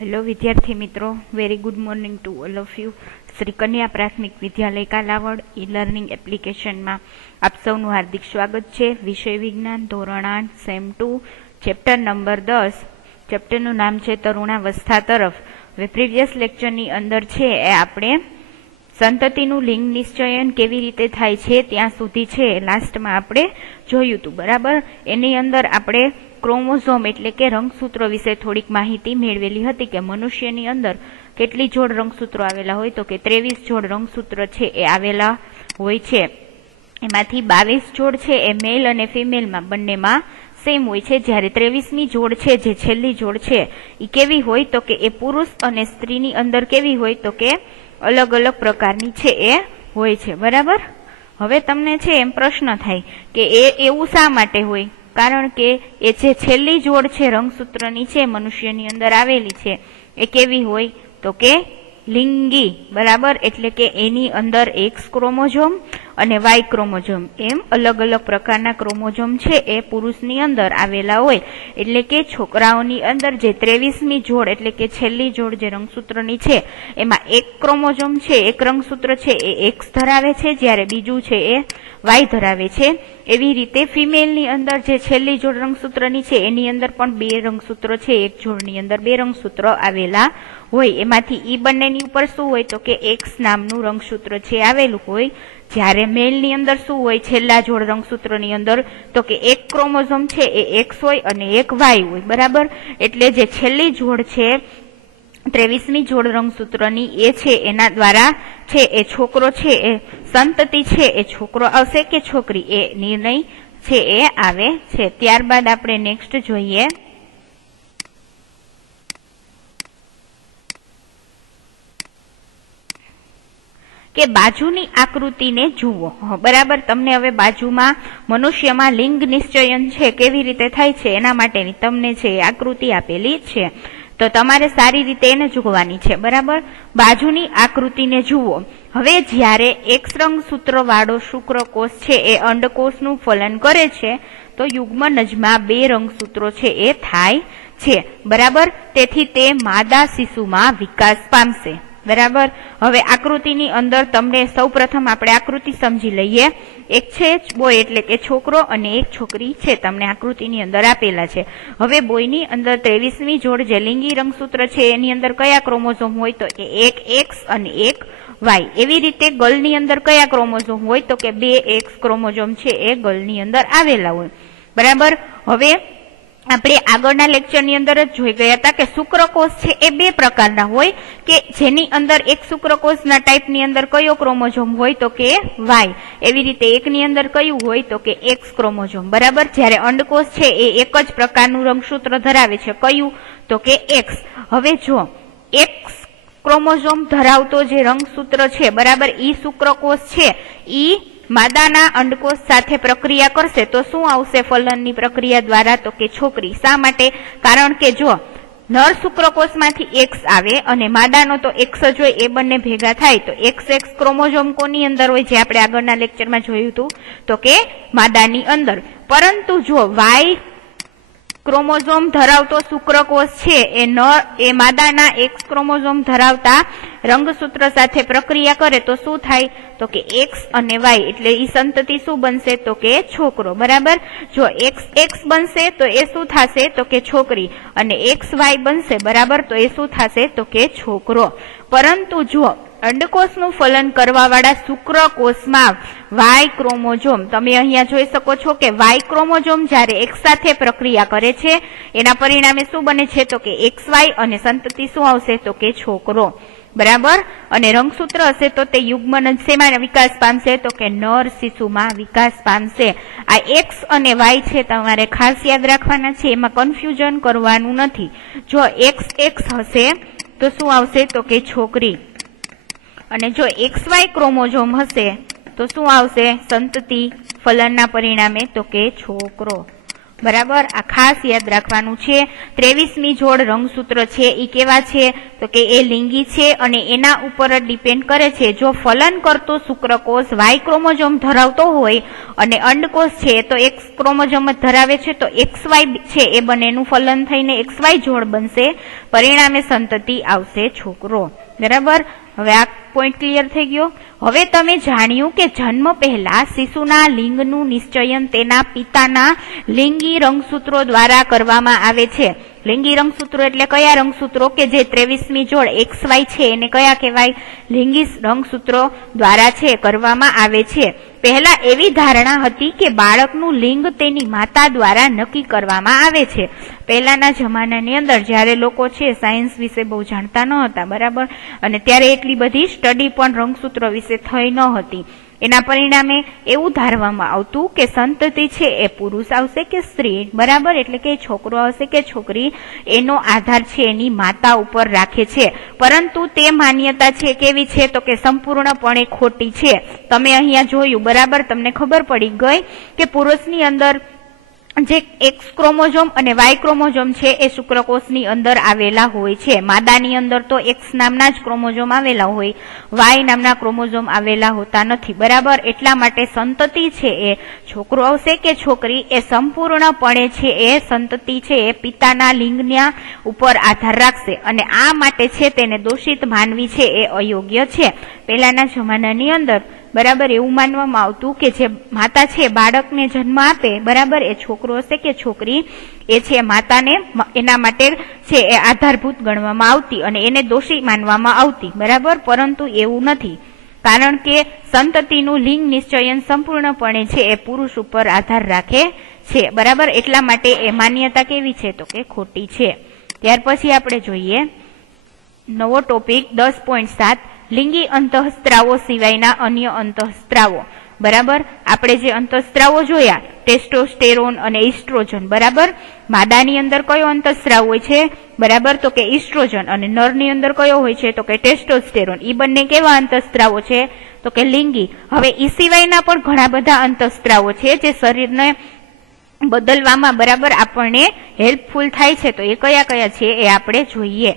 Hello विद्यार्थी मित्रों, very good morning to all of you. Shri Kanya Prathamik विद्यालय कालावड ई लर्निंग एप्लिकेशन में आप सौनु हार्दिक स्वागत है। विषय विज्ञान धोरण 8 सेम 2 चेप्टर नंबर 10। चेप्टर नु नाम है तरुणावस्था तरफ। प्रीवियस लेक्चर नी अंदर छे आपणे संततिनु लिंग निश्चयन केवी रीते थाय छे त्यां सुधी छे लास्ट में आपणे जोयुं हतुं, बराबर। एनी अंदर आपणे क्रोमोसोम एटले के रंगसूत्र विषे थोड़ीक माहिती मेळवेली हती के मनुष्यनी अंदर केटली जोड़ रंगसूत्रो आवेला होय तो के 23 जोड़ रंगसूत्र छे ए आवेला होय छे। एमांथी 22 जोड़ छे ए मेल अने फीमेल में बंनेमां सेम होय छे, ज्यारे 23મી जोड़ छे जे छेल्ली जोड़ छे ई केवी होय तो के ए पुरुष अने स्त्रीनी अंदर केवी होय तो के अलग अलग प्रकारनी छे ए होय छे, बराबर। हवे तमने छे एम प्रश्न थाय के एवुं शा माटे होय, कारण के ए जे छेल्ली जोड़ छे रंगसूत्रनी छे मनुष्यनी अंदर आवेली छे ए केवी होय तो के लिंगी, बराबर। एटले के एनी अंदर एक्स क्रोमोसोम अने वाय क्रोमोसोम एम अलग अलग प्रकारना क्रोमोसोम छे ए पुरुषनी अंदर आवेला होय। एटले के छोकराओनी अंदर जे 23મી जोड़ एटले के छेल्ली जोड़ जे रंगसूत्रनी छे एमां एक क्रोमोसोम छे, एक रंगसूत्र छे ए एक्स धरावे छे, ज्यारे बीजुं छे ए वाय धरावे छे। एवी रीते फीमेलनी अंदर जे छेल्ली जोड़ रंगसूत्रनी छे एनी अंदर पण 2 रंगसूत्र छे, एक जोड़नी अंदर 2 रंगसूत्र आवेला होय। एमांथी ई बंनेनी उपर शुं होय तो के एक्स नामनुं रंगसूत्र छे आवेलुं होय, ज्यारे मेलनी अंदर शुं होय छेल्ला जोड़ रंगसूत्रनी अंदर तो के एक क्रोमोसोम छे ए एक्स होय अने एक वाय होय, बराबर। एटले जे छेल्ली जोड़ छे 23મી जोड़ रंगसूत्रनी ए छे एना द्वारा छे ए छोकरो छे ए संतति छे ए छोकरो आवशे के छोकरी ए निर्णय छे ए आवे छे। त्यारबाद आपणे नेक्स्ट जोईए के बाजुनी आकृति ने जुओ, बराबर। तमने हवे बाजुमां मनुष्यमां लिंग निश्चयन छे केवी रीते थाय छे एना माटेनी तमने छे आकृति आपेली छे, तो तमारे सारी रीते एने जोवानी छे, बराबर। बाजुनी आकृति ने जुओ। हवे ज्यारे एक्स रंगसूत्र वाळो शुक्रकोष छे ए अंडकोषनुं फलन करे छे तो युग्मनजमां 2 रंगसूत्रो छे ए थाय छे, बराबर। तेथी ते मादा शिशुमां विकास पामशे, बराबर। हवे आकृतिनी अंदर तमने सौप्रथम आपणे आकृति समजी लईए। एक छे बोय एटले के छोकरो अने एक छोकरी छे, तमने आकृतिनी अंदर आपेला छे। हवे बोयनी अंदर 23મી जोड़ जे लिंगी रंगसूत्र छे एनी अंदर कया क्रोमोसोम होय तो के एक एक्स अने एक वाय। एवी रीते गर्लनी अंदर कया क्रोमोसोम होय तो के 2 एक्स क्रोमोसोम छे ए गर्लनी अंदर आवेला होय, बराबर। हवे આપણે આગળના લેક્ચરની અંદર જ જોઈ ગયા હતા કે શુક્રકોષ છે એ 2 પ્રકારના હોય કે જેની અંદર એક શુક્રકોષના ટાઈપની અંદર કયો ક્રોમોસોમ હોય તો કે વાય, એવી રીતે એકની અંદર કયું હોય તો કે એક્સ ક્રોમોસોમ, બરાબર। જ્યારે અંડકોષ છે એ એક જ પ્રકારનું રંગસૂત્ર ધરાવે છે, કયું તો કે એક્સ। હવે જો એક્સ ક્રોમોસોમ ધરાવતો જે રંગસૂત્ર છે, બરાબર, ઈ શુક્રકોષ છે ઈ मादाना अंडकोष साथे प्रक्रिया करशे तो शुं आवशे फलननी प्रक्रिया द्वारा तो के छोकरी। शा माटे? कारण के जो नर शुक्रकोषमांथी एक्स आवे अने मादानो तो एक्स ज होय ए बंने भेगा थाय तो एक्स एक्स क्रोमोसोम कोनी अंदर होय जे आपणे आगळना लेक्चरमां जोयुं हतुं तो के मादानी अंदर। परंतु जो वाय क्रोमोसोम धरावतो शुक्रकोष छे ए मादाना एक्स क्रोमोसोम धरावता रंगसूत्र साथे प्रक्रिया करे तो शुं थाय तो के एक्स अने वाय एटले ई संतति शुं बनशे तो के छोकरो, बराबर। जो एक्स एक्स बनशे तो ए शुं थाशे तो के छोकरी अने एक्स वाय बनशे, बराबर, तो ए शुं थाशे तो के छोकरो। परंतु जो अंडकोषनुं फलन करवावाळा शुक्रकोषमां वाय क्रोमोसोम तमे अहींया जोई शको छो के वाय क्रोमोसोम ज्यारे एक्स साथे प्रक्रिया करे छे एना परिणामे शुं बने छे तो के एक्स वाय अने संतति शुं आवशे तो के छोकरो, बराबर। अने रंगसूत्र हशे तो ते युग्मन शेमां विकास पामशे तो के नर शिशुमां विकास पामशे। आ एक्स अने वाय छे तमारे खास याद राखवाना छे, एमां कन्फ्यूजन करवानुं नथी। जो एक्स एक्स हशे तो शुं आवशे तो के छोकरी अने जो एक्स वाय क्रोमोसोम हशे तो शुं आवशे संतति फलनना परिणामे तो के छोकरो, બરાબર, આ ખાસ યાદ રાખવાનું છે. 23મી જોડ રંગસૂત્ર છે એ કેવા છે તો કે એ લિંગી છે અને એના ઉપર ડિપેન્ડ કરે છે. જો ફલન કરતો શુક્રકોષ Y ક્રોમોઝોમ ધરાવતો હોય અને અંડકોષ છે તો X ક્રોમોઝોમ જ ધરાવે છે તો XY છે એ બંનેનું ફલન થઈને XY જોડ બનશે, પરિણામે સંતતિ આવશે છોકરો. બરાબર, હવે આ પોઈન્ટ ક્લિયર થઈ ગયો. હવે તમે જાણ્યું કે જન્મ પહેલા શિશુના લિંગનું નિશ્ચયન તેના પિતાના લિંગી રંગસૂત્રો દ્વારા કરવામાં આવે છે. લિંગી રંગસૂત્રો એટલે કયા રંગસૂત્રો કે જે 23મી જોડ XY છે એને કયા કહેવાય? લિંગી રંગસૂત્રો દ્વારા છે કરવામાં આવે છે. પહેલા એવી ધારણા હતી કે બાળકનું લિંગ તેની માતા દ્વારા નક્કી કરવામાં આવે છે. પહેલાના જમાનાની અંદર જ્યારે લોકો છે સાયન્સ વિશે બહુ જાણતા ન હતા, બરાબર, અને ત્યારે એટલી બધી સ્ટડી પણ રંગસૂત્રો વિશે થઈ ન હતી. એના પરિણામે એવું ધારવામાં આવતું કે સંતતિ છે એ પુરુષ આવશે કે સ્ત્રી, બરાબર, એટલે કે છોકરો આવશે કે છોકરી, એનો આધાર છે એની માતા ઉપર રાખે છે. પરંતુ તે માન્યતા છે કેવી છે તો કે સંપૂર્ણપણે ખોટી છે. તમે અહીંયા જોયું, બરાબર, તમને ખબર પડી ગઈ કે પુરુષની અંદર જે X ક્રોમોઝોમ અને Y ક્રોમોઝોમ છે એ શુક્રકોષની અંદર આવેલા હોય છે. માદાની અંદર તો X નામના જ ક્રોમોઝોમ આવેલા હોય, Y નામના ક્રોમોઝોમ આવેલા હોતા નથી, બરાબર. એટલા માટે સંતતિ છે એ છોકરો આવશે કે છોકરી એ સંપૂર્ણપણે છે એ સંતતિ છે એ પિતાના લિંગના ઉપર આધાર રાખશે અને આ માટે છે તેને દોષિત માનવી છે એ અયોગ્ય છે. પહેલાના જમાનાની અંદર, બરાબર, એવું માનવામાં આવતું કે જે માતા છે બાળકને જન્મ આપે, બરાબર, એ છોકરો હશે કે છોકરી, એ છે માતાને એના માટે છે એ આધારભૂત ગણવામાં આવતી અને એને દોષી માનવામાં આવતી, બરાબર. પરંતુ એવું નથી, કારણ કે સંતતિનું લિંગ નિશ્ચયન સંપૂર્ણપણે છે એ પુરુષ ઉપર આધાર રાખે છે, બરાબર. એટલા માટે એ માન્યતા કેવી છે તો કે ખોટી છે. ત્યાર પછી આપણે જોઈએ નવો ટોપિક 10.7 લિંગી અંતઃસ્ત્રાવો સિવાયના અન્ય અંતઃસ્ત્રાવો. બરાબર, આપણે જે અંતઃસ્ત્રાવો જોયા ટેસ્ટોસ્ટેરોન અને ઇસ્ટ્રોજન, બરાબર. માદાની અંદર કયો અંતઃસ્ત્રાવ હોય છે? બરાબર, તો કે ઇસ્ટ્રોજન, અને નરની અંદર કયો હોય છે તો કે ટેસ્ટોસ્ટેરોન. એ બંને કેવા અંતઃસ્ત્રાવો છે તો કે લિંગી. હવે એ સિવાયના પણ ઘણા બધા અંતઃસ્ત્રાવો છે જે શરીરને બદલવામાં, બરાબર, આપણને હેલ્પફુલ થાય છે. તો એ કયા કયા છે એ આપણે જોઈએ.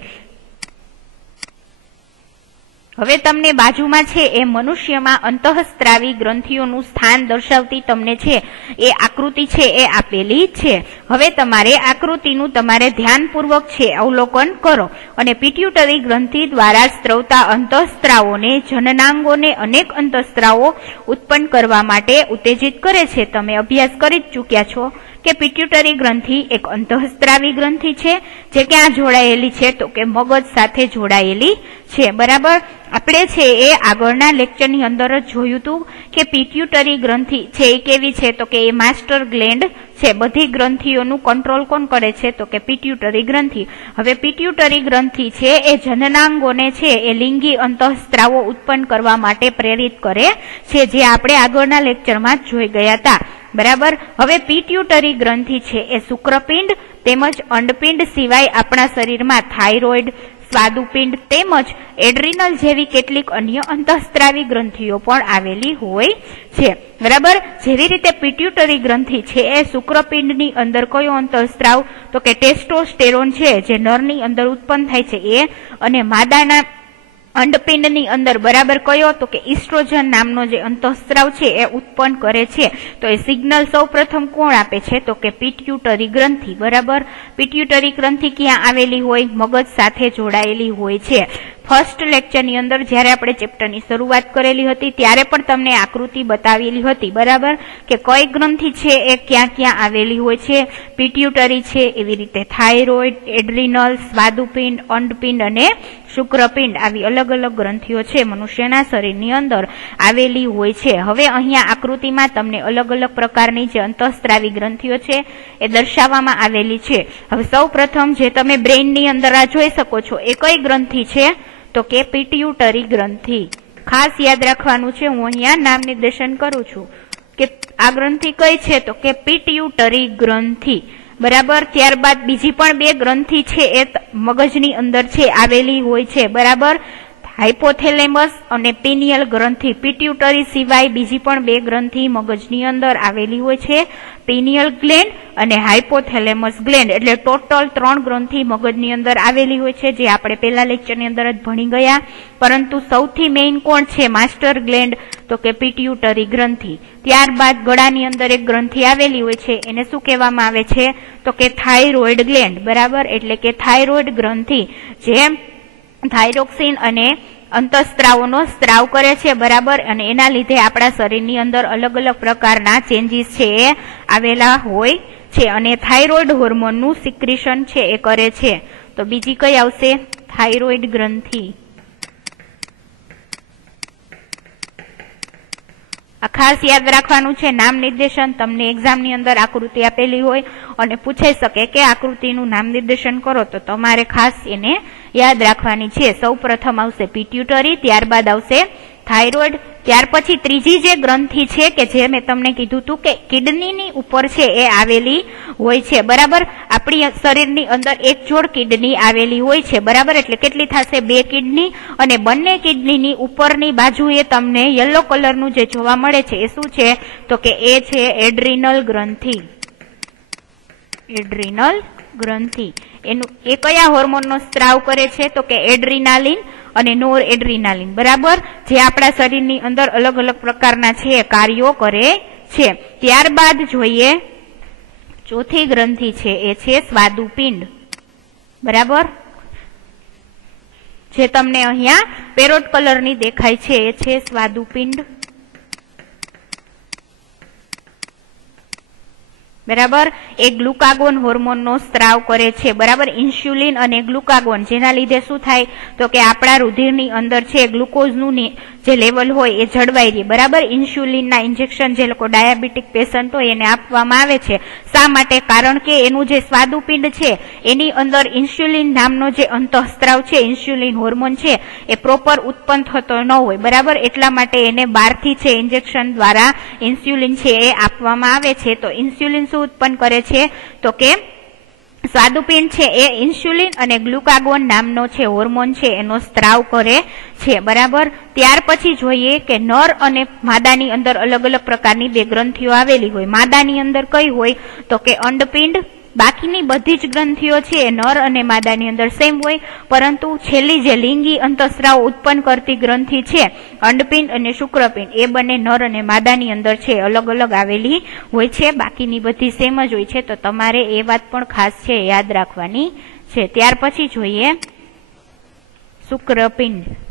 હવે તમને બાજુમાં છે એ મનુષ્યમાં અંતઃસ્ત્રાવી ગ્રંથિઓનું સ્થાન દર્શાવતી તમને છે એ આકૃતિ છે એ આપેલી છે. હવે તમારે આકૃતિનું તમારે ધ્યાનપૂર્વક છે અવલોકન કરો અને પિટ્યુટરી ગ્રંથિ દ્વારા સ્ત્રવતા અંતઃસ્ત્રાવોને જનનાંગોને અનેક અંતઃસ્ત્રાવો ઉત્પન્ન કરવા માટે ઉત્તેજિત કરે છે. તમે અભ્યાસ કરી જ ચૂક્યા છો કે પિટ્યુટરી ગ્રંથિ એક અંતઃસ્ત્રાવી ગ્રંથિ છે જે ક્યાં જોડાયેલી છે તો કે મગજ સાથે જોડાયેલી છે, બરાબર. આપણે છે એ આગળના લેક્ચરની અંદર જ જોયું હતું કે પિટ્યુટરી ગ્રંથિ છે એ કેવી છે તો કે એ માસ્ટર ગ્લેન્ડ છે. બધી ગ્રંથિઓનું કંટ્રોલ કોણ કરે છે તો કે પિટ્યુટરી ગ્રંથિ. હવે પિટ્યુટરી ગ્રંથિ છે એ જનનાંગોને છે એ લિંગી અંતઃસ્ત્રાવો ઉત્પન્ન કરવા માટે પ્રેરિત કરે છે, જે આપણે આગળના લેક્ચરમાં જ જોઈ ગયા હતા, બરાબર. હવે પિટ્યુટરી ગ્રંથિ છે એ શુક્રપિંડ તેમજ અંડપિંડ સિવાય આપણા શરીરમાં થાઇરોઇડ, સ્વાદુપિંડ તેમજ એડ્રિનલ જેવી કેટલીક અન્ય અંતઃસ્ત્રાવી ગ્રંથિઓ પણ આવેલી હોય છે, બરાબર. જેવી રીતે પિટ્યુટરી ગ્રંથિ છે એ શુક્રપિંડની અંદર કયો અંતઃસ્ત્રાવ તો કે ટેસ્ટોસ્ટેરોન છે જે નરની અંદર ઉત્પન્ન થાય છે એ, અને માદાના અંડપિંડની અંદર, બરાબર, કયો તો કે ઇસ્ટ્રોજન નામનો જે અંતઃસ્ત્રાવ છે એ ઉત્પન્ન કરે છે. તો એ સિગ્નલ સૌ પ્રથમ કોણ આપે છે તો કે પિટ્યુટરી ગ્રંથિ, બરાબર. પિટ્યુટરી ગ્રંથિ ક્યાં આવેલી હોય? મગજ સાથે જોડાયેલી હોય છે. ફર્સ્ટ લેક્ચરની અંદર જ્યારે આપણે ચેપ્ટરની શરૂઆત કરેલી હતી ત્યારે પણ તમને આકૃતિ બતાવેલી હતી, બરાબર, કે કઈ ગ્રંથિ છે એ ક્યાં ક્યાં આવેલી હોય છે. પિટ્યુટરી છે, એવી રીતે થાઇરોઇડ, એડ્રિનલ, સ્વાદુપિંડ, અંડપિંડ અને શુક્રપિંડ આવી અલગ અલગ ગ્રંથિઓ છે મનુષ્યના શરીરની અંદર આવેલી હોય છે. હવે અહીંયા આકૃતિમાં તમને અલગ અલગ પ્રકારની જે અંતઃસ્ત્રાવી ગ્રંથિઓ છે એ દર્શાવવામાં આવેલી છે. હવે સૌ પ્રથમ જે તમે બ્રેઇનની અંદર આ જોઈ શકો છો એ કઈ ગ્રંથિ છે તો કે પિટ્યુટરી ગ્રંથિ. ખાસ યાદ રાખવાનું છે, હું અહીંયા નામ નિર્દેશન કરું છું કે આ ગ્રંથિ કઈ છે તો કે પિટ્યુટરી ગ્રંથિ, બરાબર. ત્યારબાદ બીજી પણ બે ગ્રંથિ છે એ મગજની અંદર છે આવેલી હોય છે, બરાબર. હાઇપોથેલેમસ અને પિનિયલ ગ્રંથિ. પિટ્યુટરી સિવાય બીજી પણ બે ગ્રંથિ મગજની અંદર આવેલી હોય છે. પિનિયલ ગ્લેન્ડ અને હાઇપોથેલેમસ ગ્લેન્ડ. એટલે ટોટલ 3 ગ્રંથિ મગજની અંદર આવેલી હોય છે, જે આપણે પહેલા લેક્ચરની અંદર જ ભણી ગયા. પરંતુ સૌથી મેઇન કોણ છે માસ્ટર ગ્લેન્ડ? તો કે પિટ્યુટરી ગ્રંથિ. ત્યારબાદ ગળાની અંદર એક ગ્રંથિ આવેલી હોય છે, એને શું કહેવામાં આવે છે? તો કે થાઇરોઇડ ગ્લેન્ડ. બરાબર, એટલે કે થાઇરોઇડ ગ્રંથિ જે થાઇરોક્સિન અને અંતઃસ્ત્રાવોનો સ્ત્રાવ કરે છે. બરાબર, અને એના લીધે આપણા શરીરની અંદર અલગ અલગ પ્રકારના ચેન્જીસ છે એ આવેલા હોય છે, અને થાઇરોઇડ હોર્મોનનું સિક્રેશન છે એ કરે છે. તો બીજી કઈ આવશે? થાઇરોઇડ ગ્રંથિ. આ ખાસ યાદ રાખવાનું છે. નામ નિર્દેશન તમને એક્ઝામની અંદર આકૃતિ આપેલી હોય અને પૂછાઈ શકે કે આકૃતિનું નામ નિર્દેશન કરો, તો તમારે ખાસ એને યાદ રાખવાની છે. સૌ પ્રથમ આવશે પિટ્યુટરી, ત્યારબાદ આવશે થાઇરોઇડ, ત્યાર પછી ત્રીજી જે ગ્રંથિ છે કે જે મેં તમને કીધું હતું કે કિડનીની ઉપર છે એ આવેલી હોય છે. બરાબર, આપણી શરીરની અંદર એક જોડ કિડની આવેલી હોય છે. બરાબર, એટલે કેટલી થશે? 2 કિડની, અને બંને કિડનીની ઉપરની બાજુએ તમને યલો કલરનું જે જોવા મળે છે એ શું છે? તો કે એ છે એડ્રિનલ ગ્રંથિ. એડ્રિનલ ગ્રંથિ એનું એ કયા હોર્મોનનો સ્ત્રાવ કરે છે? તો કે એડ્રિનાલિન અને નોર એડ્રિનાલિન. બરાબર, જે આપણા શરીરની અંદર અલગ અલગ પ્રકારના છે કાર્યો કરે છે. ત્યારબાદ જોઈએ ચોથી ગ્રંથિ છે એ છે સ્વાદુપિંડ. બરાબર, જે તમને અહીંયા પેરોટ કલરની દેખાય છે એ છે સ્વાદુપિંડ. બરાબર, એ ગ્લુકાગોન હોર્મોનનો સ્ત્રાવ કરે છે. બરાબર, ઇન્સ્યુલિન અને ગ્લુકાગોન, જેના લીધે શું થાય? તો કે આપણા રુધિરની અંદર છે ગ્લુકોઝનું જે લેવલ હોય એ જળવાઈ રહે. બરાબર, ઇન્સ્યુલિનના ઇન્જેક્શન જે લોકો ડાયાબિટીક પેશન્ટ હોય એને આપવામાં આવે છે. શા માટે? કારણ કે એનું જે સ્વાદુપિંડ છે એની અંદર ઇન્સ્યુલિન નામનો જે અંતઃસ્ત્રાવ છે, ઇન્સ્યુલિન હોર્મોન છે એ પ્રોપર ઉત્પન્ન થતો ન હોય. બરાબર, એટલા માટે એને બહારથી છે ઇન્જેક્શન દ્વારા ઇન્સ્યુલિન છે એ આપવામાં આવે છે. તો ઇન્સ્યુલિન શું ઉત્પન્ન કરે છે? તો કે સ્વાદુપિંડ છે એ ઇન્સ્યુલિન અને ગ્લુકાગોન નામનો છે હોર્મોન છે એનો સ્ત્રાવ કરે છે. બરાબર, ત્યાર પછી જોઈએ કે નર અને માદાની અંદર અલગ અલગ પ્રકારની 2 ગ્રંથિઓ આવેલી હોય. માદાની અંદર કઈ હોય? તો કે અંડપિંડ. બાકીની બધી જ ગ્રંથિઓ છે એ નર અને માદાની અંદર સેમ હોય, પરંતુ છેલ્લી જે લિંગી અંતઃસ્ત્રાવ ઉત્પન્ન કરતી ગ્રંથિ છે અંડપિંડ અને શુક્રપિંડ, એ બંને નર અને માદાની અંદર છે અલગ અલગ આવેલી હોય છે. બાકીની બધી સેમ જ હોય છે. તો તમારે એ વાત પણ ખાસ છે યાદ રાખવાની છે. ત્યાર પછી જોઈએ શુક્રપિંડ.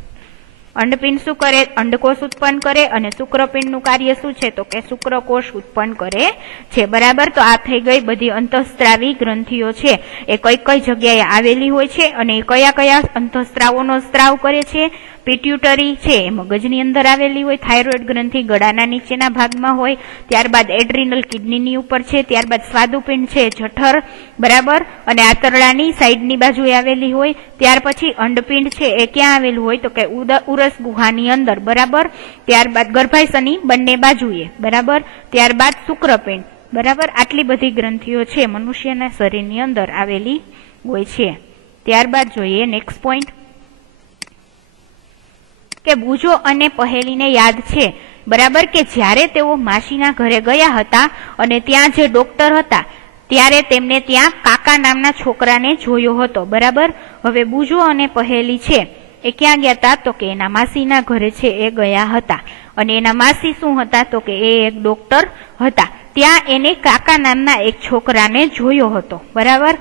અંડપિંડ શું કરે? અંડકોષ ઉત્પન્ન કરે, અને શુક્રપિંડનું કાર્ય શું છે? તો કે શુક્રકોષ ઉત્પન્ન કરે છે. બરાબર, તો આ થઈ ગઈ બધી અંતઃસ્ત્રાવી ગ્રંથિઓ છે એ કઈ કઈ જગ્યાએ આવેલી હોય છે અને કયા કયા અંતઃસ્ત્રાવોનો સ્ત્રાવ કરે છે. પિટ્યુટરી છે એ મગજની અંદર આવેલી હોય, થાઇરોઇડ ગ્રંથિ ગળાના નીચેના ભાગમાં હોય, ત્યારબાદ એડ્રિનલ કિડનીની ઉપર છે, ત્યારબાદ સ્વાદુપિંડ છે જઠર. બરાબર, અને આંતરડાની સાઈડની બાજુએ આવેલી હોય. ત્યાર પછી અંડપિંડ છે એ ક્યાં આવેલું હોય? તો કે ઉરસ ગુહાની અંદર. બરાબર, ત્યારબાદ ગર્ભાશયની બંને બાજુએ. બરાબર, ત્યારબાદ શુક્રપિંડ. બરાબર, આટલી બધી ગ્રંથિઓ છે મનુષ્યના શરીરની અંદર આવેલી હોય છે. ત્યારબાદ જોઈએ નેક્સ્ટ પોઈન્ટ કે બુજો અને પહેલીને યાદ છે. બરાબર, કે જ્યારે તેઓ માસીના ઘરે ગયા હતા અને ત્યાં જે ડોક્ટર હતા ત્યારે તેમને ત્યાં કાકા નામના છોકરાને જોયો હતો. બરાબર, હવે બુજો અને પહેલી છે એ ક્યાં ગયા હતા? તો કે એના માસીના ઘરે છે એ ગયા હતા, અને એના માસી શું હતા? તો કે એ એક ડોક્ટર હતા. ત્યાં એને કાકા નામના એક છોકરાને જોયો હતો. બરાબર,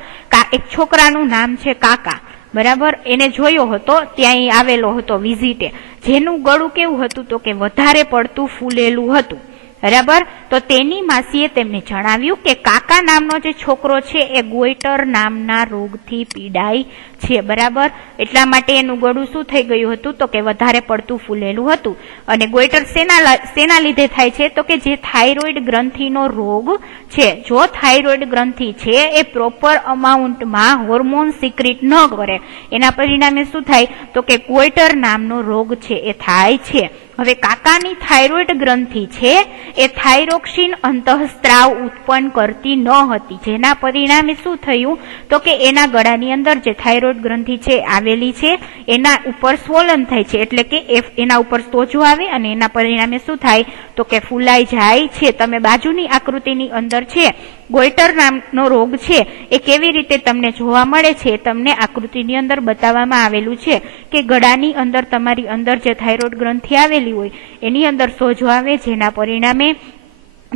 એક છોકરાનું નામ છે કાકા. બરાબર, એને જોયો હતો, ત્યાં આવેલો હતો વિઝિટે. જેનું ગળું કેવું હતું? તો કે વધારે પડતું ફૂલેલું હતું. બરાબર, તો તેની માસીએ તેમને જણાવ્યું કે કાકા નામનો જે છોકરો છે એ ગોઈટર નામના રોગથી પીડાય છે. બરાબર, એટલા માટે એનું ગળું શું થઈ ગયું હતું? તો કે વધારે પડતું ફૂલેલું હતું. અને ગોઈટર શેના લીધે થાય છે? તો કે જે થાઇરોઇડ ગ્રંથિનો રોગ છે. જો થાઇરોઇડ ગ્રંથિ છે એ પ્રોપર અમાઉન્ટમાં હોર્મોન સિક્રેટ ન કરે, એના પરિણામે શું થાય? તો કે ગોઈટર નામનો રોગ છે એ થાય છે. હવે કાકાની થાઇરોઇડ ગ્રંથિ છે એ થાઇરોક્સિન અંતઃસ્ત્રાવ ઉત્પન્ન કરતી ન હતી, જેના પરિણામે શું થયું તો કે એના ગળાની અંદર જે થાઇરોઇડ ગ્રંથિ છે આવેલી છે એના ઉપર સ્વોલન થાય છે, એટલે કે એના ઉપર સોજો આવે અને એના પરિણામે શું થાય તો કે ફૂલાઈ જાય છે. તમે બાજુની આકૃતિની અંદર છે ગોઈટર નામનો રોગ છે એ કેવી રીતે તમને જોવા મળે છે તમને આકૃતિની અંદર બતાવવામાં આવેલું છે કે ગળાની અંદર તમારી અંદર જે થાઇરોઇડ ગ્રંથિ આવેલી હોય એની અંદર સોજો આવે, જેના પરિણામે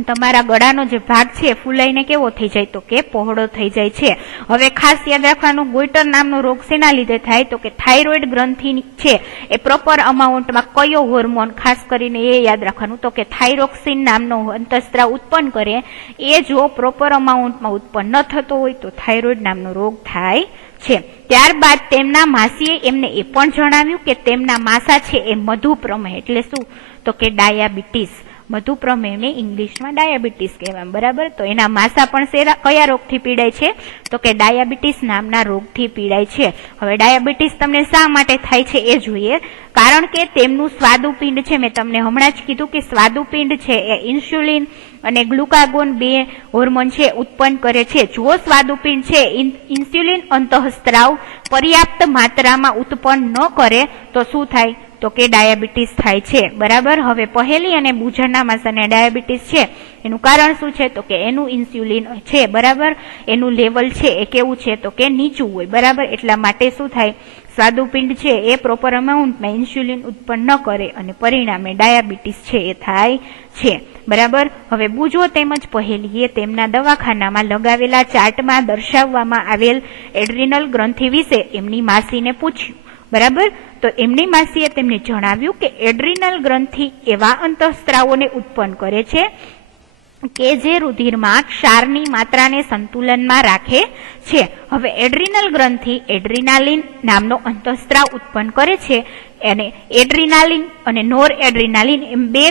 તમારા ગળાનો જે ભાગ છે ફૂલાઈને કેવો થઈ જાય તો કે પહોળો થઈ જાય છે. હવે ખાસ યાદ રાખવાનું, ગોઈટર નામનો રોગ શેના લીધે થાય તો કે થાઇરોઇડ ગ્રંથિ છે એ પ્રોપર અમાઉન્ટમાં કયો હોર્મોન, ખાસ કરીને એ યાદ રાખવાનું તો કે થાઇરોક્સિન નામનો અંતઃસ્ત્રાવ ઉત્પન્ન કરે, એ જો પ્રોપર અમાઉન્ટમાં ઉત્પન્ન ન થતો હોય તો થાઇરોઇડ નામનો રોગ થાય છે. ત્યારબાદ તેમના માસીએ એમને એ પણ જણાવ્યું કે તેમના માસા છે એ મધુપ્રમેહ, એટલે શું તો કે ડાયાબિટીસ, મધુપ્રમેહને ઇંગ્લિશમાં ડાયાબિટીસ કહેવાય, બરાબર. તો એના માસા પણ કયા રોગથી પીડાય છે તો કે ડાયાબિટીસ નામના રોગથી પીડાય છે. હવે ડાયાબિટીસ તમને શા માટે થાય છે એ જોઈએ. કારણ કે તેમનું સ્વાદુપિંડ છે, મેં તમને હમણાં જ કીધું કે સ્વાદુપિંડ છે એ ઇન્સ્યુલિન અને ગ્લુકાગોન 2 હોર્મોન છે ઉત્પન્ન કરે છે. જો સ્વાદુપિંડ છે ઇન્સ્યુલિન અંતઃસ્ત્રાવ પર્યાપ્ત માત્રામાં ઉત્પન્ન ન કરે તો શું થાય તો કે ડાયાબિટીસ થાય છે, બરાબર. હવે પહેલી અને બુજાના માસાને ડાયાબિટીસ છે એનું કારણ શું છે તો કે એનું ઇન્સ્યુલિન છે, બરાબર, એનું લેવલ છે એ કેવું છે તો કે નીચું હોય, બરાબર. એટલા માટે શું થાય, સ્વાદુપિંડ છે એ પ્રોપર અમાઉન્ટમાં ઇન્સ્યુલિન ઉત્પન્ન ન કરે અને પરિણામે ડાયાબિટીસ છે એ થાય છે, બરાબર. હવે બુજો તેમજ પહેલીએ તેમના દવાખાનામાં લગાવેલા ચાર્ટમાં દર્શાવવામાં આવેલ એડ્રિનલ ગ્રંથિ વિશે એમની માસીને પૂછ્યું, બરાબર. તો એમની માસીએ તેમને જણાવ્યું કે એડ્રિનલ ગ્રંથિ એવા અંતઃસ્ત્રાવોને ઉત્પન્ન કરે છે કે જે રુધિરમાં ક્ષારની માત્રાને સંતુલનમાં રાખે છે. હવે એડ્રિનલ ગ્રંથિ એડ્રિનાલિન નામનો અંતઃસ્ત્રાવ ઉત્પન્ન કરે છે, અને એડ્રિનાલિન અને નોર એડ્રિનાલિન એમ બે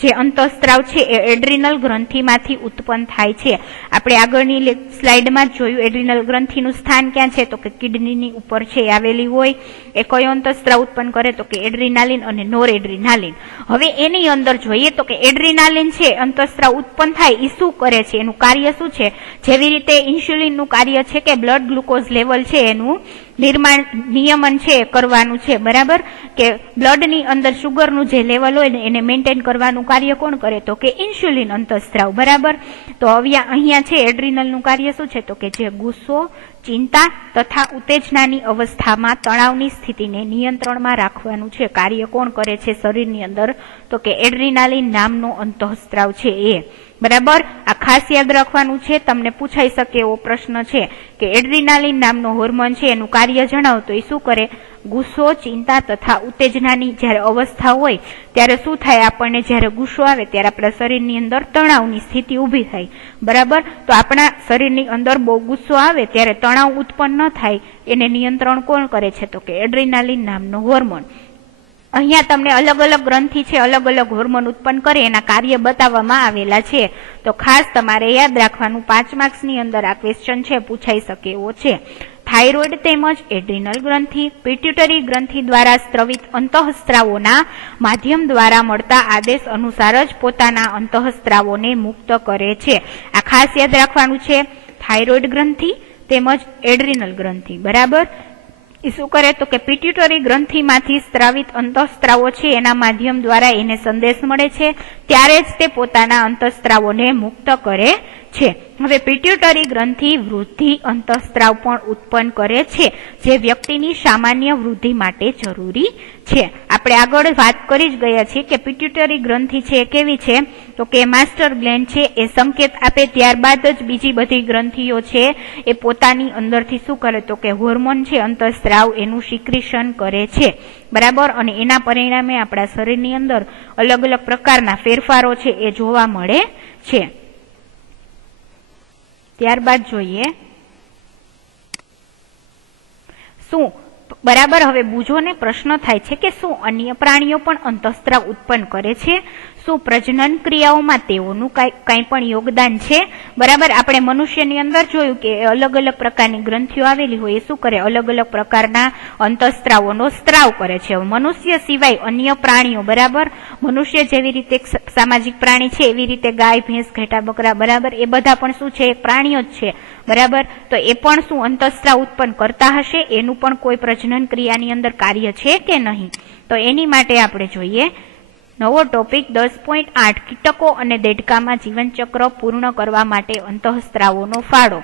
જે અંતઃસ્ત્રાવ છે એ એડ્રિનલ ગ્રંથિમાંથી ઉત્પન્ન થાય છે. આપણે આગળની સ્લાઇડમાં જોયું એડ્રિનલ ગ્રંથિનું સ્થાન ક્યાં છે તો કે કિડનીની ઉપર છે આવેલી હોય. એ કયો અંતઃસ્ત્રાવ ઉત્પન્ન કરે તો કે એડ્રિનાલિન અને નોર એડ્રિનાલિન. હવે એની અંદર જોઈએ તો કે એડ્રિનાલિન છે અંતઃસ્ત્રાવ ઉત્પન્ન થાય એ શું કરે છે, એનું કાર્ય શું છે. જેવી રીતે ઇન્સ્યુલિનનું કાર્ય છે કે બ્લડ ગ્લુકોઝ લેવલ છે એનું નિયમન છે કરવાનું છે, બરાબર, કે બ્લડની અંદર શુગરનું જે લેવલ હોય ને એને મેન્ટેન કરવાનું કાર્ય કોણ કરે તો કે ઇન્સ્યુલિન અંતઃસ્ત્રાવ, બરાબર. તો અહીંયા છે એડ્રિનલનું કાર્ય શું છે તો કે જે ગુસ્સો, ચિંતા તથા ઉત્તેજનાની અવસ્થામાં તણાવની સ્થિતિને નિયંત્રણમાં રાખવાનું છે કાર્ય કોણ કરે છે શરીરની અંદર તો કે એડ્રિનાલિન નામનો અંતઃસ્ત્રાવ છે એ, બરાબર. આ ખાસ યાદ રાખવાનું છે, તમને પૂછાઈ શકે એવો પ્રશ્ન છે કે એડ્રિનાલિન નામનો હોર્મોન છે એનું કાર્ય જણાવો તો એ શું કરે, ગુસ્સો, ચિંતા તથા ઉત્તેજનાની જ્યારે અવસ્થા હોય ત્યારે શું થાય, આપણને જ્યારે ગુસ્સો આવે ત્યારે આપણા શરીરની અંદર તણાવની સ્થિતિ ઊભી થાય, બરાબર. તો આપણા શરીરની અંદર બહુ ગુસ્સો આવે ત્યારે તણાવ ઉત્પન્ન ન થાય એને નિયંત્રણ કોણ કરે છે તો કે એડ્રિનાલિન નામનો હોર્મોન. અહીંયા તમને અલગ અલગ ગ્રંથિ છે અલગ અલગ હોર્મોન ઉત્પન્ન કરે એના કાર્ય બતાવવામાં આવેલા છે. તો ખાસ તમારે યાદ રાખવાનું, 5 માર્ક્સની અંદર આ ક્વેશ્ચન છે પૂછાઈ શકે એવો છે. થાઇરોઇડ તેમજ એડ્રિનલ ગ્રંથિ પિટ્યુટરી ગ્રંથિ દ્વારા સ્ત્રવિત અંતઃસ્ત્રાવોના માધ્યમ દ્વારા મળતા આદેશ અનુસાર જ પોતાના અંતઃસ્ત્રાવોને મુક્ત કરે છે. આ ખાસ યાદ રાખવાનું છે, થાઇરોઇડ ગ્રંથિ તેમજ એડ્રિનલ ગ્રંથિ, બરાબર. એ શું કરે તો કે પિટ્યુટરી ગ્રંથિમાંથી સ્ત્રાવિત અંતઃસ્ત્રાવો છે એના માધ્યમ દ્વારા એને સંદેશ મળે છે ત્યારે જ તે પોતાના અંતઃસ્ત્રાવોને મુક્ત કરે છે. હવે પિટ્યુટરી ગ્રંથિ વૃદ્ધિ અંતઃસ્ત્રાવ પણ ઉત્પન્ન કરે છે જે વ્યક્તિની સામાન્ય વૃદ્ધિ માટે જરૂરી છે. આપણે આગળ વાત કરી જ ગયા છીએ કે પિટ્યુટરી ગ્રંથિ છે કેવી છે તો કે માસ્ટર ગ્લેન્ડ છે એ સંકેત આપે ત્યારબાદ જ બીજી બધી ગ્રંથિઓ છે એ પોતાની અંદરથી શું કરે તો કે હોર્મોન છે અંતઃસ્ત્રાવ એનું સિક્રેશન કરે છે, બરાબર. અને એના પરિણામે આપણા શરીરની અંદર અલગ અલગ પ્રકારના ફેરફારો છે એ જોવા મળે છે. ત્યારબાદ જોઈએ શું, બરાબર. હવે બુજોને પ્રશ્ન થાય છે કે શું અન્ય પ્રાણીઓ પણ અંતઃસ્ત્રાવ ઉત્પન્ન કરે છે, શું પ્રજનન ક્રિયાઓમાં તેઓનું કઈ પણ યોગદાન છે? બરાબર, આપણે મનુષ્યની અંદર જોયું કે અલગ અલગ પ્રકારની ગ્રંથિઓ આવેલી હોય, એ શું કરે, અલગ અલગ પ્રકારના અંતઃસ્ત્રાવોનો સ્ત્રાવ કરે છે. મનુષ્ય સિવાય અન્ય પ્રાણીઓ, બરાબર, મનુષ્ય જેવી રીતે સામાજિક પ્રાણી છે એવી રીતે ગાય, ભેંસ, ઘેટા, બકરા, બરાબર, એ બધા પણ શું છે, પ્રાણીઓ જ છે. બરાબર, તો એ પણ શું અંતઃસ્ત્રાવ ઉત્પન્ન કરતા હશે? એનું પણ કોઈ પ્રજનન ક્રિયાની અંદર કાર્ય છે કે નહીં? તો એની માટે આપણે જોઈએ નવો ટોપિક 10.8 કીટકો અને દેડકામાં જીવનચક્ર પૂર્ણ કરવા માટે અંતઃસ્ત્રાવોનો ફાળો.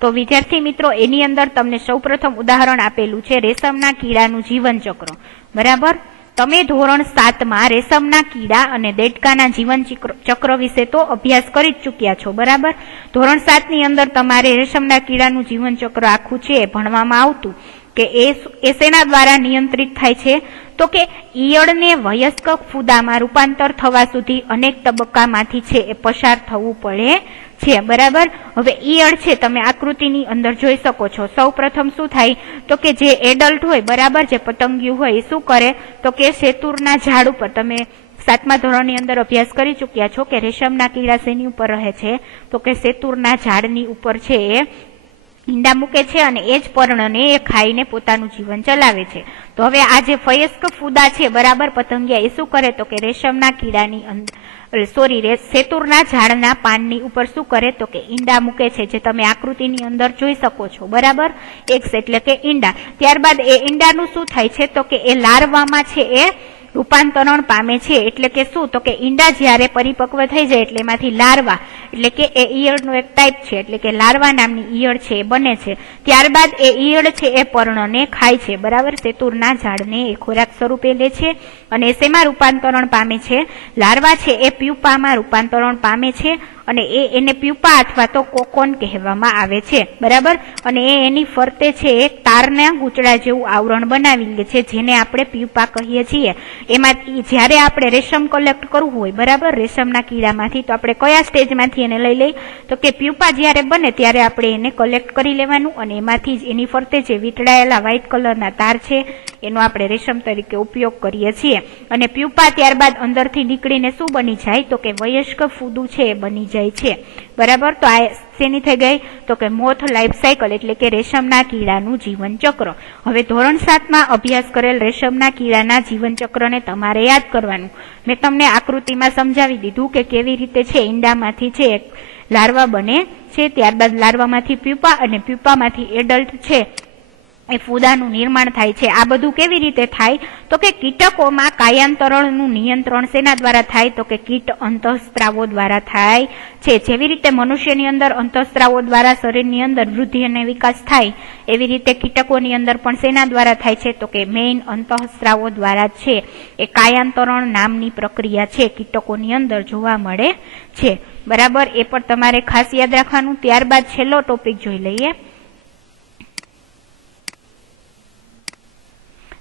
તો વિદ્યાર્થી મિત્રો, એની અંદર તમને સૌપ્રથમ ઉદાહરણ આપેલું છે રેશમના કીડાનું જીવનચક્ર. બરાબર, તમે ધોરણ 7માં રેશમના કીડા અને દેડકાના જીવન ચક્ર વિશે તો અભ્યાસ કરી જ ચૂક્યા છો. બરાબર, ધોરણ 7 ની અંદર તમારે રેશમના કીડાનું જીવનચક્ર આખું છે ભણવામાં આવતું કે એ શેના દ્વારા નિયંત્રિત થાય છે? તો કે ઈયળને વયસ્ક ફૂદામાં રૂપાંતર થવા સુધી અનેક તબક્કામાંથી છે એ પસાર થવું પડે છે. બરાબર, હવે ઈયળ છે તમે આકૃતિની અંદર જોઈ શકો છો. સૌ પ્રથમ શું થાય તો કે જે એડલ્ટ હોય, બરાબર, જે પતંગિયું હોય, એ શું કરે તો કે શેતુરના ઝાડ ઉપર, તમે 7મા ધોરણની અંદર અભ્યાસ કરી ચૂક્યા છો કે રેશમના કીડા શેની ઉપર રહે છે તો કે શેતુરના ઝાડની ઉપર છે એ ઈંડા મૂકે છે અને એ જ પર્ણને એ ખાઈને પોતાનું જીવન ચલાવે છે. તો હવે આ જે વયસ્ક ફૂદા છે, બરાબર, પતંગિયા, એ શું કરે તો કે રેશમના કીડાની અંદર શેતુરના ઝાડના પાનની ઉપર શું કરે તો કે ઈંડા મૂકે છે, જે તમે આકૃતિની અંદર જોઈ શકો છો. બરાબર, એગ્સ એટલે કે ઈંડા. ત્યારબાદ એ ઈંડાનું શું થાય છે તો કે એ લાર્વામાં છે એ રૂપાંતરણ પામે છે. એટલે કે શું તો કે ઈંડા જ્યારે પરિપક્વ થઈ જાય એટલે એમાંથી લાર્વા, એટલે કે એ ઈયળનો એક ટાઈપ છે, એટલે કે લાર્વા નામની ઈયળ છે એ બને છે. ત્યારબાદ એ ઈયળ છે એ પર્ણને ખાય છે. બરાબર, શેતુરના ઝાડને એ ખોરાક સ્વરૂપે લે છે અને શેમાં રૂપાંતરણ પામે છે? લાર્વા છે એ પ્યુપામાં રૂપાંતરણ પામે છે અને એને પ્યુપા અથવા તો કોકોન કહેવામાં આવે છે. બરાબર, અને એની ફરતે છે એક તારના ગૂંચળા જેવું આવરણ બનાવી લે છે, જેને આપણે પ્યુપા કહીએ છીએ. એમાં જ્યારે આપણે રેશમ કલેક્ટ કરવું હોય, બરાબર, રેશમના કીડામાંથી, તો આપણે કયા સ્ટેજમાંથી એને લઈ તો કે પ્યુપા જ્યારે બને ત્યારે આપણે એને કલેક્ટ કરી લેવાનું અને એમાંથી જ એની ફરતે જે વીંટળાયેલા વ્હાઇટ કલરના તાર છે એનો આપણે રેશમ તરીકે ઉપયોગ કરીએ છીએ. અને પ્યુપા ત્યારબાદ અંદરથી નીકળીને શું બની જાય તો કે વયસ્ક ફૂદું છે એ બની જાય છે. બરાબર, તો આ શેની થઈ ગઈ તો કે મોથ લાઈફ સાયકલ, એટલે કે રેશમના કીડાનું જીવન ચક્ર. હવે ધોરણ 7માં અભ્યાસ કરેલ રેશમના કીડાના જીવન ચક્રને તમારે યાદ કરવાનું. મેં તમને આકૃતિમાં સમજાવી દીધું કે કેવી રીતે છે ઈંડામાંથી છે લાર્વા બને છે, ત્યારબાદ લાર્વામાંથી પ્યુપા અને પ્યુપામાંથી એડલ્ટ છે એ ફૂદાનું નિર્માણ થાય છે. આ બધું કેવી રીતે થાય તો કે કીટકોમાં કાયાંતરણનું નિયંત્રણ શેના દ્વારા થાય તો કે કીટ અંતઃસ્ત્રાવો દ્વારા થાય છે. જેવી રીતે મનુષ્યની અંદર અંતઃસ્ત્રાવો દ્વારા શરીરની અંદર વૃદ્ધિ અને વિકાસ થાય, એવી રીતે કીટકોની અંદર પણ શેના દ્વારા થાય છે તો કે મેઇન અંતઃસ્ત્રાવો દ્વારા છે એ કાયાંતરણ નામની પ્રક્રિયા છે કીટકોની અંદર જોવા મળે છે. બરાબર, એ પણ તમારે ખાસ યાદ રાખવાનું. ત્યારબાદ છેલ્લો ટોપિક જોઈ લઈએ,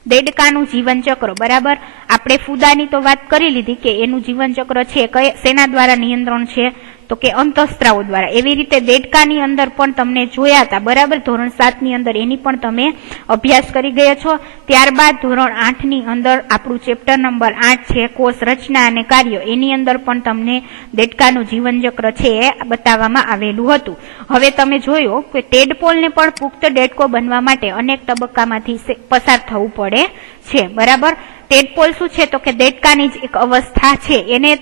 દેડકાનું જીવન ચક્ર. બરાબર, આપણે ફૂદાની તો વાત કરી લીધી કે એનું જીવન ચક્ર છે શેના દ્વારા નિયંત્રણ છે તો કે અંતઃસ્ત્રાવો દ્વારા. એવી રીતે દેડકાની અંદર પણ તમને જોયા હતા. બરાબર, ધોરણ 7 ની અંદર એની પણ તમે અભ્યાસ કરી ગયા છો. ત્યારબાદ ધોરણ 8 ની અંદર આપણું ચેપ્ટર નંબર 8 છે કોષ રચના અને કાર્યો, એની અંદર પણ તમને દેડકાનું જીવન ચક્ર છે એ બતાવવામાં આવેલું હતું. હવે તમે જોયો કે ટેડપોલને પણ પુખ્ત દેડકો બનવા માટે અનેક તબક્કામાંથી પસાર થવું પડે છે. બરાબર, ટેડપોલ શું છે તો કે દેડકાની જ એક અવસ્થા છે. એને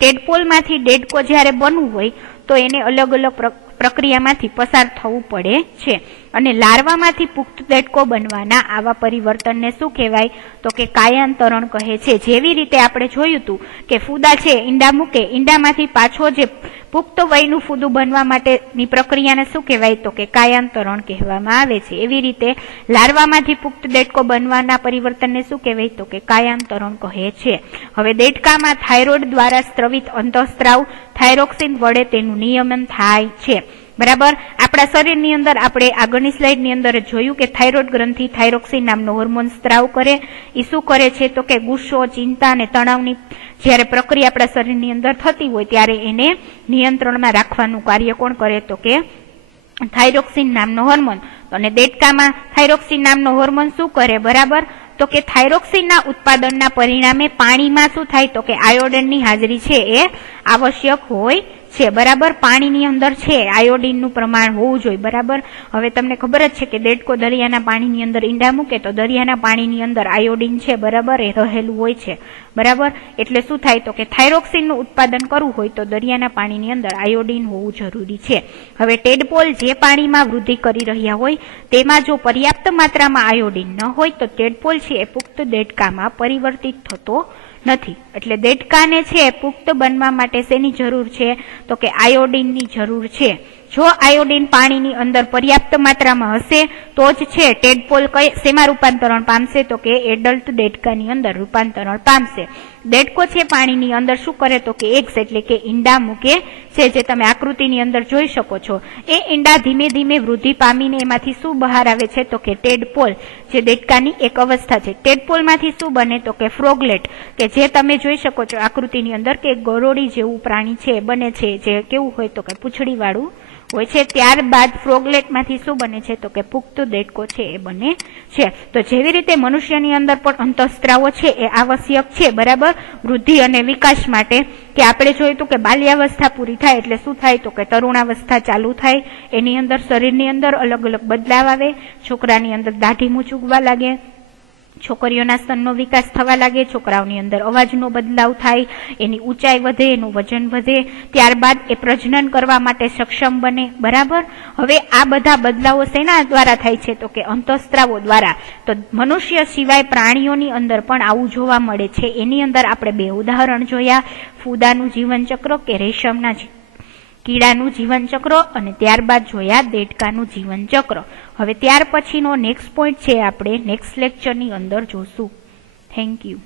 ટેડપોલમાંથી દેડકો જ્યારે બનવું હોય તો એને અલગ અલગ પ્રક્રિયામાંથી પસાર થવું પડે છે. અને લાર્વામાંથી પુખ્ત દેડકો બનવાના આવા પરિવર્તનને શું કહેવાય તો કે કાયાંતરણ કહે છે. જેવી રીતે આપણે જોયું હતું કે ફૂદા છે ઈંડા મૂકે, ઈંડામાંથી પાછો જે પુખ્ત વયનું ફૂદું બનવા માટેની પ્રક્રિયાને શું કહેવાય તો કે કાયાંતરણ કહેવામાં આવે છે. એવી રીતે લાર્વામાંથી પુખ્ત દેડકો બનવાના પરિવર્તનને શું કહેવાય તો કે કાયાંતરણ કહે છે. હવે દેડકામાં થાઇરોઇડ દ્વારા સ્ત્રવિત અંતઃસ્ત્રાવ થાઇરોક્સિન વડે તેનું નિયમન થાય છે. બરાબર, આપણા શરીરની અંદર આપણે આગળની સ્લાઇડની અંદર જોયું કે થાઇરોઇડ ગ્રંથિ થાઇરોક્સિન નામનો હોર્મોન સ્ત્રાવ કરે. એ શું કરે છે તો કે ગુસ્સો, ચિંતા અને તણાવની જ્યારે પ્રક્રિયા આપણા શરીરની અંદર થતી હોય ત્યારે એને નિયંત્રણમાં રાખવાનું કાર્ય કોણ કરે તો કે થાઇરોક્સિન નામનો હોર્મોન. અને દેડકામાં થાઇરોક્સિન નામનો હોર્મોન શું કરે? બરાબર, તો કે થાઇરોક્સિનના ઉત્પાદનના પરિણામે પાણીમાં શું થાય તો કે આયોડિનની હાજરી છે એ આવશ્યક હોય છે, બરાબર. પાણીની અંદર છે આયોડિનનું પ્રમાણ હોવું જોઈએ, બરાબર. હવે તમને ખબર જ છે કે દેડકો દરિયાના પાણીની અંદર ઈંડા મૂકે તો દરિયાના પાણીની અંદર આયોડિન છે, બરાબર, એ રહેલું હોય છે, બરાબર. એટલે શું થાય તો કે થાઇરોક્સિનનું ઉત્પાદન કરવું હોય તો દરિયાના પાણીની અંદર આયોડિન હોવું જરૂરી છે. હવે ટેડપોલ જે પાણીમાં વૃદ્ધિ કરી રહ્યા હોય તેમાં જો પર્યાપ્ત માત્રામાં આયોડિન ન હોય તો ટેડપોલ છે એ પુખ્ત દેડકામાં પરિવર્તિત થતો નથી. એટલે દેડકાને છે પુખ્ત બનવા માટે શેની જરૂર છે તો કે આયોડિનની જરૂર છે. જો આયોડિન પાણીની અંદર પર્યાપ્ત માત્રામાં હશે તો જ છે ટેડપોલ શેમાં રૂપાંતરણ પામશે તો કે એડલ્ટ દેડકાની અંદર રૂપાંતરણ પામશે. દેડકો છે પાણીની અંદર શું કરે તો કે એગ્સ એટલે કે ઈંડા મૂકે છે, જે તમે આકૃતિની અંદર જોઈ શકો છો. એ ઈંડા ધીમે ધીમે વૃદ્ધિ પામીને એમાંથી શું બહાર આવે છે તો કે ટેડપોલ, જે દેડકાની એક અવસ્થા છે. ટેડપોલમાંથી શું બને તો કે ફ્રોગલેટ, કે જે તમે જોઈ શકો છો આકૃતિની અંદર કે ગરોળી જેવું પ્રાણી છે બને છે, જે કેવું હોય તો કે પૂંછડી વાળું હોય છે. ત્યારબાદ ફ્રોગલેટમાંથી શું બને છે તો કે પુખ્ત દેડકો છે એ બને છે. તો જેવી રીતે મનુષ્યની અંદર પણ અંતઃસ્ત્રાવો છે એ આવશ્યક છે, બરાબર, વૃદ્ધિ અને વિકાસ માટે, કે આપણે જોયું તો કે બાલ્યાવસ્થા પૂરી થાય એટલે શું થાય તો કે તરુણાવસ્થા ચાલુ થાય. એની અંદર શરીરની અંદર અલગ અલગ બદલાવ આવે. છોકરાની અંદર દાઢી મૂછ ઉગવા લાગે, છોકરીઓના સ્તનનો વિકાસ થવા લાગે, છોકરાઓની અંદર અવાજનો બદલાવ થાય, એની ઊંચાઈ વધે, એનું વજન વધે, ત્યારબાદ એ પ્રજનન કરવા માટે સક્ષમ બને, બરાબર. હવે આ બધા બદલાવો શેના દ્વારા થાય છે તો કે અંતઃસ્ત્રાવો દ્વારા. તો મનુષ્ય સિવાય પ્રાણીઓની અંદર પણ આવું જોવા મળે છે. એની અંદર આપણે બે ઉદાહરણ જોયા, ફૂદાનું જીવનચક્ર કે રેશમના કીડાનું જીવનચક્ર, અને ત્યારબાદ જોયા દેડકાનું જીવનચક્ર. હવે ત્યાર પછીનો નેક્સ્ટ પોઈન્ટ છે આપણે નેક્સ્ટ લેક્ચરની અંદર જોશું. Thank you.